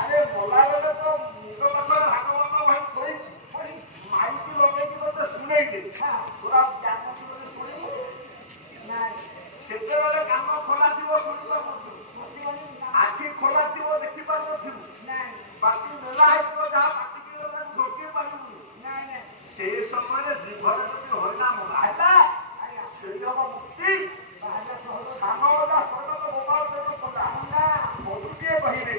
अरे मोला बेले तो मुंडो पाखरे भागवत भाई कोई माइक लगेकी मते सुनै दे पूरा जाको सुनै ना सेते बेले काम खोला दिवो सुनि पाबो आखि खोला दिवो देखि पाबो ना बाकी मेला आइबो जा पाटी के बेले ढोके पाबो ना से समय जीवन जति होइना मोला आइबा से जब मुक्ति सानोदा सदन गोपाल देव सदा मधुके बहिरे